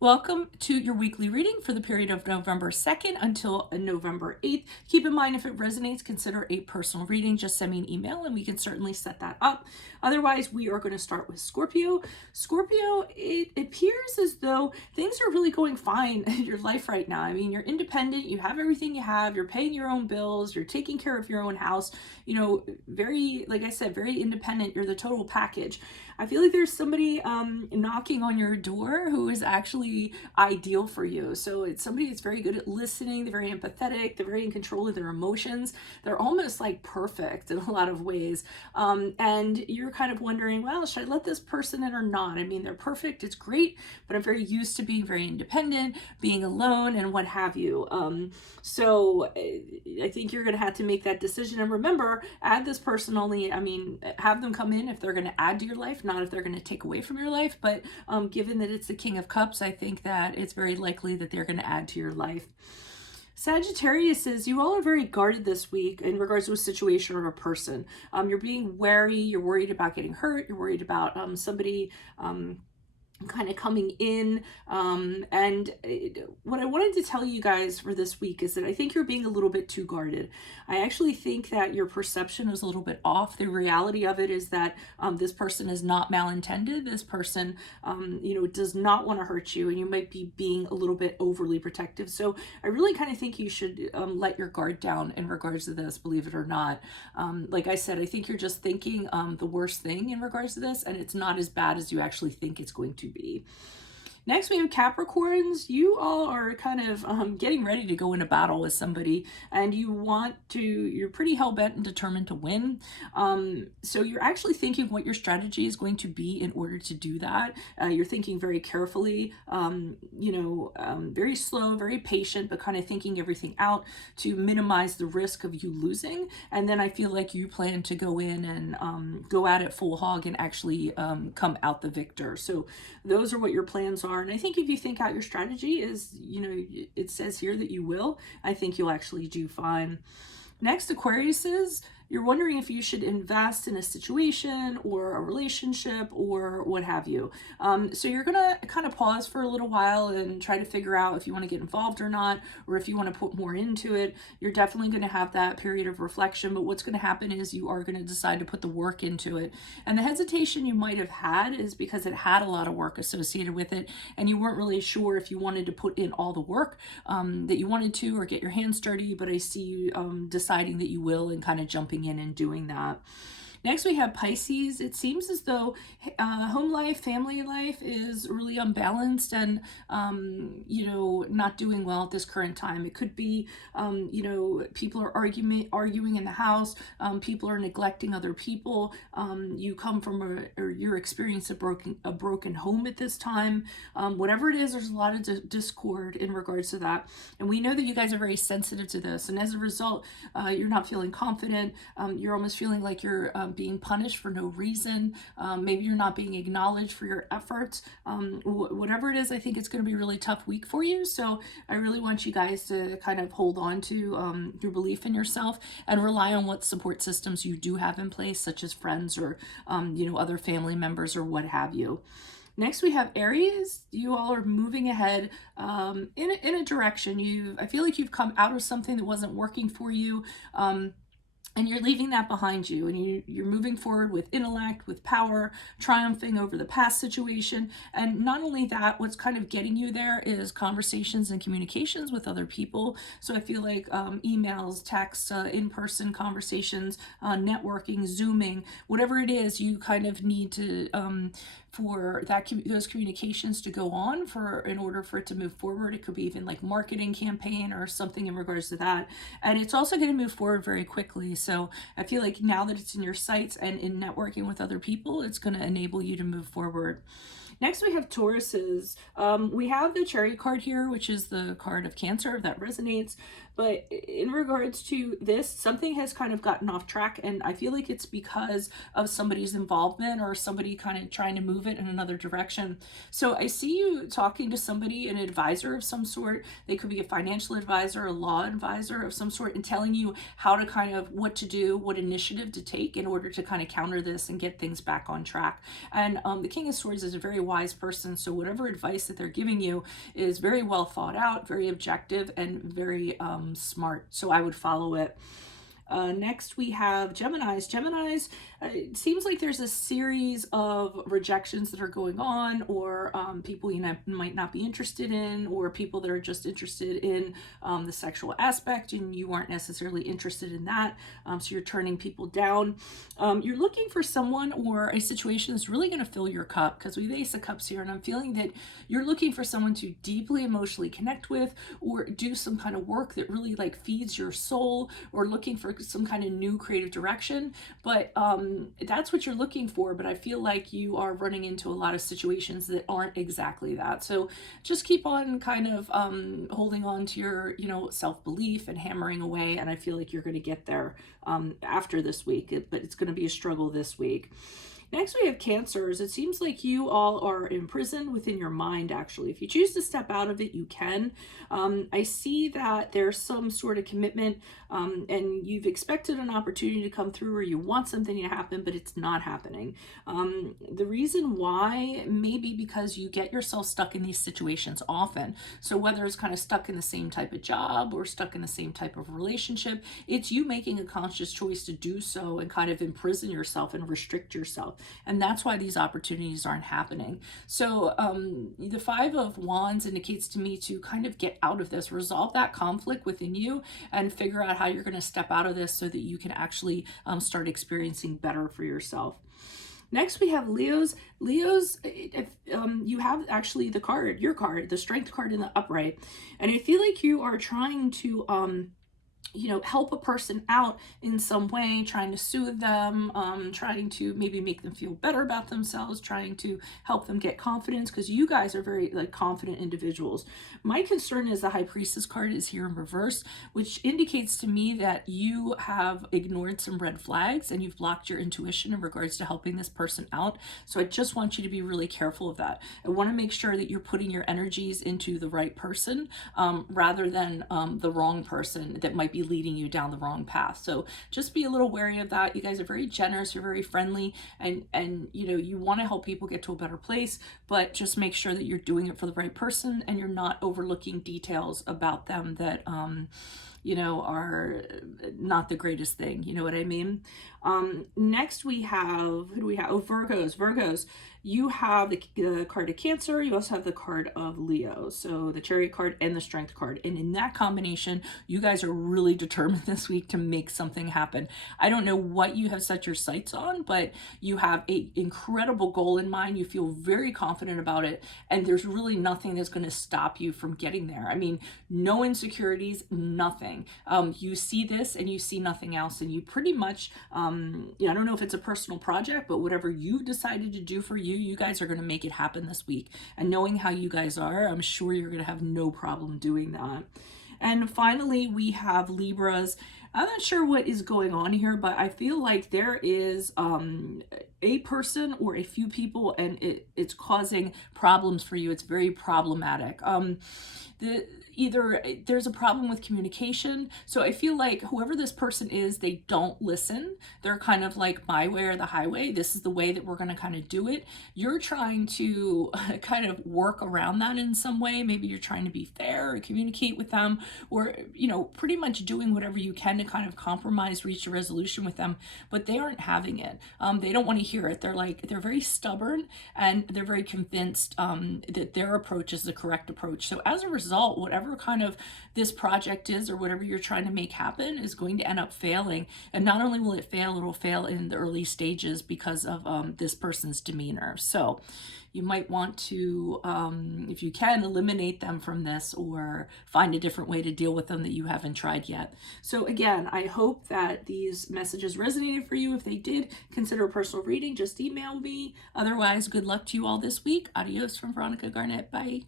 Welcome to your weekly reading for the period of November 2nd until November 8th. Keep in mind, if it resonates, consider a personal reading. Just send me an email and we can certainly set that up. Otherwise, we are going to start with Scorpio. Scorpio, it appears as though things are really going fine in your life right now. I mean, you're independent, you have everything you have, you're paying your own bills, you're taking care of your own house, very, like I said, very independent. You're the total package. I feel like there's somebody knocking on your door who is actually ideal for you. So it's somebody that's very good at listening, they're very empathetic, they're very in control of their emotions. They're almost like perfect in a lot of ways. And you're kind of wondering, well, should I let this person in or not? I mean, they're perfect, it's great, but I'm very used to being very independent, being alone, and what have you. So I think you're going to have to make that decision. And remember, add this person only, have them come in if they're going to add to your life, not if they're going to take away from your life. But given that it's the King of Cups, I think that it's very likely that they're going to add to your life. Sagittarius says you all are very guarded this week in regards to a situation or a person. You're being wary, you're worried about getting hurt, you're worried about somebody kind of coming in. What I wanted to tell you guys for this week is that I think you're being a little bit too guarded. I actually think that your perception is a little bit off. The reality of it is that this person is not malintended. This person, does not want to hurt you, and you might be being a little bit overly protective. So I really kind of think you should let your guard down in regards to this, believe it or not. Like I said, I think you're just thinking the worst thing in regards to this, and it's not as bad as you actually think it's going to be. Next, we have Capricorns. You all are kind of getting ready to go into battle with somebody, and you're pretty hell-bent and determined to win. So you're actually thinking what your strategy is going to be in order to do that. You're thinking very carefully, very slow, very patient, but kind of thinking everything out to minimize the risk of you losing. And then I feel like you plan to go in and go at it full hog and actually come out the victor. So those are what your plans are. And I think if you think out your strategy it says here that you will, I think you'll actually do fine. Next, Aquarius is, you're wondering if you should invest in a situation or a relationship or what have you. So you're going to kind of pause for a little while and try to figure out if you want to get involved or not, or if you want to put more into it. You're definitely going to have that period of reflection, but what's going to happen is you are going to decide to put the work into it. And the hesitation you might have had is because it had a lot of work associated with it, and you weren't really sure if you wanted to put in all the work that you wanted to, or get your hands dirty, but I see you deciding that you will and kind of jumping in and doing that. Next, we have Pisces. It seems as though home life, family life is really unbalanced and, not doing well at this current time. It could be, people are arguing in the house. People are neglecting other people. You come from or you're experiencing a broken home at this time. Whatever it is, there's a lot of discord in regards to that. And we know that you guys are very sensitive to this. And as a result, you're not feeling confident. You're almost feeling like you're being punished for no reason. Maybe you're not being acknowledged for your efforts. Whatever it is, I think it's going to be a really tough week for you. So I really want you guys to kind of hold on to your belief in yourself and rely on what support systems you do have in place, such as friends or other family members or what have you. Next, we have Aries. You all are moving ahead in a direction. I feel like you've come out of something that wasn't working for you. And you're leaving that behind you, and you're moving forward with intellect, with power, triumphing over the past situation. And not only that, what's kind of getting you there is conversations and communications with other people. So I feel like emails, texts, in-person conversations, networking, Zooming, whatever it is, you kind of need to for those communications to go on in order for it to move forward. It could be even like marketing campaign or something in regards to that. And it's also going to move forward very quickly. So I feel like now that it's in your sights and in networking with other people, it's going to enable you to move forward. Next, we have Tauruses. We have the Chariot card here, which is the card of Cancer. That resonates. But in regards to this, something has kind of gotten off track, and I feel like it's because of somebody's involvement or somebody kind of trying to move it in another direction. So I see you talking to somebody, an advisor of some sort. They could be a financial advisor, a law advisor of some sort, and telling you how to kind of what to do, what initiative to take in order to kind of counter this and get things back on track. And the King of Swords is a very wise person. So whatever advice that they're giving you is very well thought out, very objective, and very smart. So I would follow it. Next we have Geminis. Geminis, it seems like there's a series of rejections that are going on, or people you know might not be interested in, or people that are just interested in the sexual aspect and you aren't necessarily interested in that. So you're turning people down. You're looking for someone or a situation that's really going to fill your cup, because we have Ace of Cups here, and I'm feeling that you're looking for someone to deeply emotionally connect with, or do some kind of work that really like feeds your soul, or looking for some kind of new creative direction. But that's what you're looking for. But I feel like you are running into a lot of situations that aren't exactly that. So just keep on kind of holding on to your, you know, self-belief and hammering away. And I feel like you're going to get there after this week, but it's going to be a struggle this week. Next, we have Cancers. It seems like you all are imprisoned within your mind, actually. If you choose to step out of it, you can. I see that there's some sort of commitment, and you've expected an opportunity to come through, or you want something to happen, but it's not happening. The reason why may be because you get yourself stuck in these situations often. So whether it's kind of stuck in the same type of job or stuck in the same type of relationship, it's you making a conscious choice to do so and kind of imprison yourself and restrict yourself. And that's why these opportunities aren't happening. So the Five of Wands indicates to me to kind of get out of this, resolve that conflict within you, and figure out how you're going to step out of this so that you can actually start experiencing better for yourself. Next, we have Leos. Leos, you have actually the card, your card, the Strength card in the upright. And I feel like you are trying to you know, help a person out in some way, trying to soothe them, trying to maybe make them feel better about themselves, trying to help them get confidence, because you guys are very like confident individuals. My concern is the High Priestess card is here in reverse, which indicates to me that you have ignored some red flags and you've blocked your intuition in regards to helping this person out. So I just want you to be really careful of that. I want to make sure that you're putting your energies into the right person rather than the wrong person that might be leading you down the wrong path. So just be a little wary of that. You guys are very generous, you're very friendly, and you know, you want to help people get to a better place, but just make sure that you're doing it for the right person and you're not overlooking details about them that you know, are not the greatest thing. You know what I mean? Next we have, who do we have? Oh, Virgos. Virgos, you have the card of Cancer. You also have the card of Leo. So the Chariot card and the Strength card. And in that combination, you guys are really determined this week to make something happen. I don't know what you have set your sights on, but you have an incredible goal in mind. You feel very confident about it. And there's really nothing that's going to stop you from getting there. I mean, no insecurities, nothing. You see this and you see nothing else. And you pretty much, I don't know if it's a personal project, but whatever you decided to do for you, you guys are going to make it happen this week. And knowing how you guys are, I'm sure you're going to have no problem doing that. And finally, we have Libras. I'm not sure what is going on here, but I feel like there is a person or a few people, and it's causing problems for you. It's very problematic. Either there's a problem with communication. So I feel like whoever this person is, they don't listen. They're kind of like my way or the highway. This is the way that we're going to kind of do it. You're trying to kind of work around that in some way. Maybe you're trying to be fair or communicate with them, or, you know, pretty much doing whatever you can to kind of compromise, reach a resolution with them, but they aren't having it. They don't want to hear it. They're very stubborn, and they're very convinced that their approach is the correct approach. So as a result, whatever kind of this project is, or whatever you're trying to make happen, is going to end up failing. And not only will it fail, it'll fail in the early stages because of this person's demeanor. So you might want to, if you can, eliminate them from this, or find a different way to deal with them that you haven't tried yet. So again, I hope that these messages resonated for you. If they did, consider a personal reading. Just email me. Otherwise, good luck to you all this week. Adios from Veronica Garnett. Bye.